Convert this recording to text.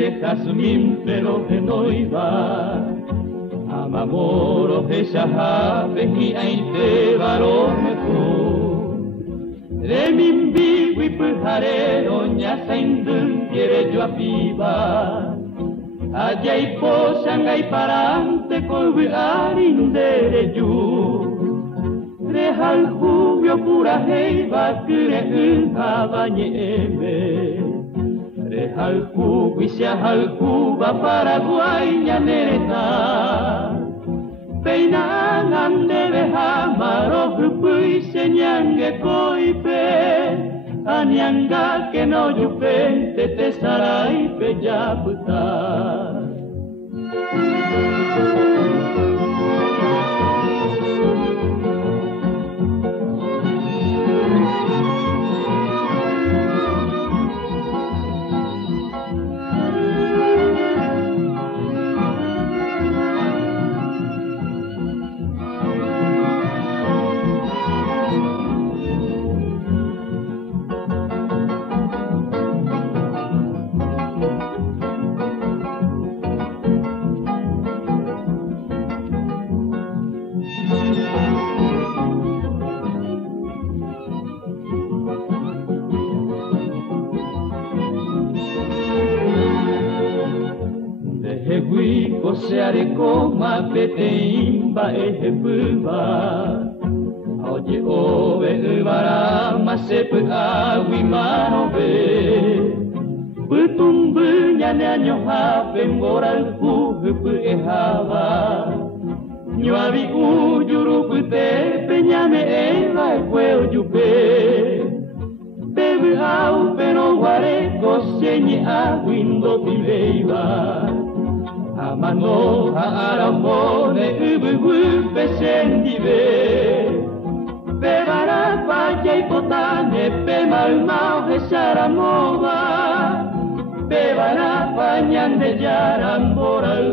noche jazmín pero de noiva amamoro de shahabe y aite baromeco de min vivo y pujarero ña saindun quiere yo aviva allá y posanga y parante colvi arindere yo Rehal jubio pura heiva kure unha bañeme Rehal jugo y seahal Cuba Paraguay ñanereta Peinangan debe jamaro hupui señange koipe Anyanga que no yupe te sarai pe yaputa Seare coma peteimba ehepuva Oye ove uvara masepu awi manove Putumbu nyane anyohape moral huhupu ehava Nyuavi ujuru pute penyame eva ekweo jupe Bebu au peno ware kosenye awindo pileiva Amano haaramone ubu pesendive Bevara vaya y potane Pemalmao hesaramova Bevara vayan de yaramboral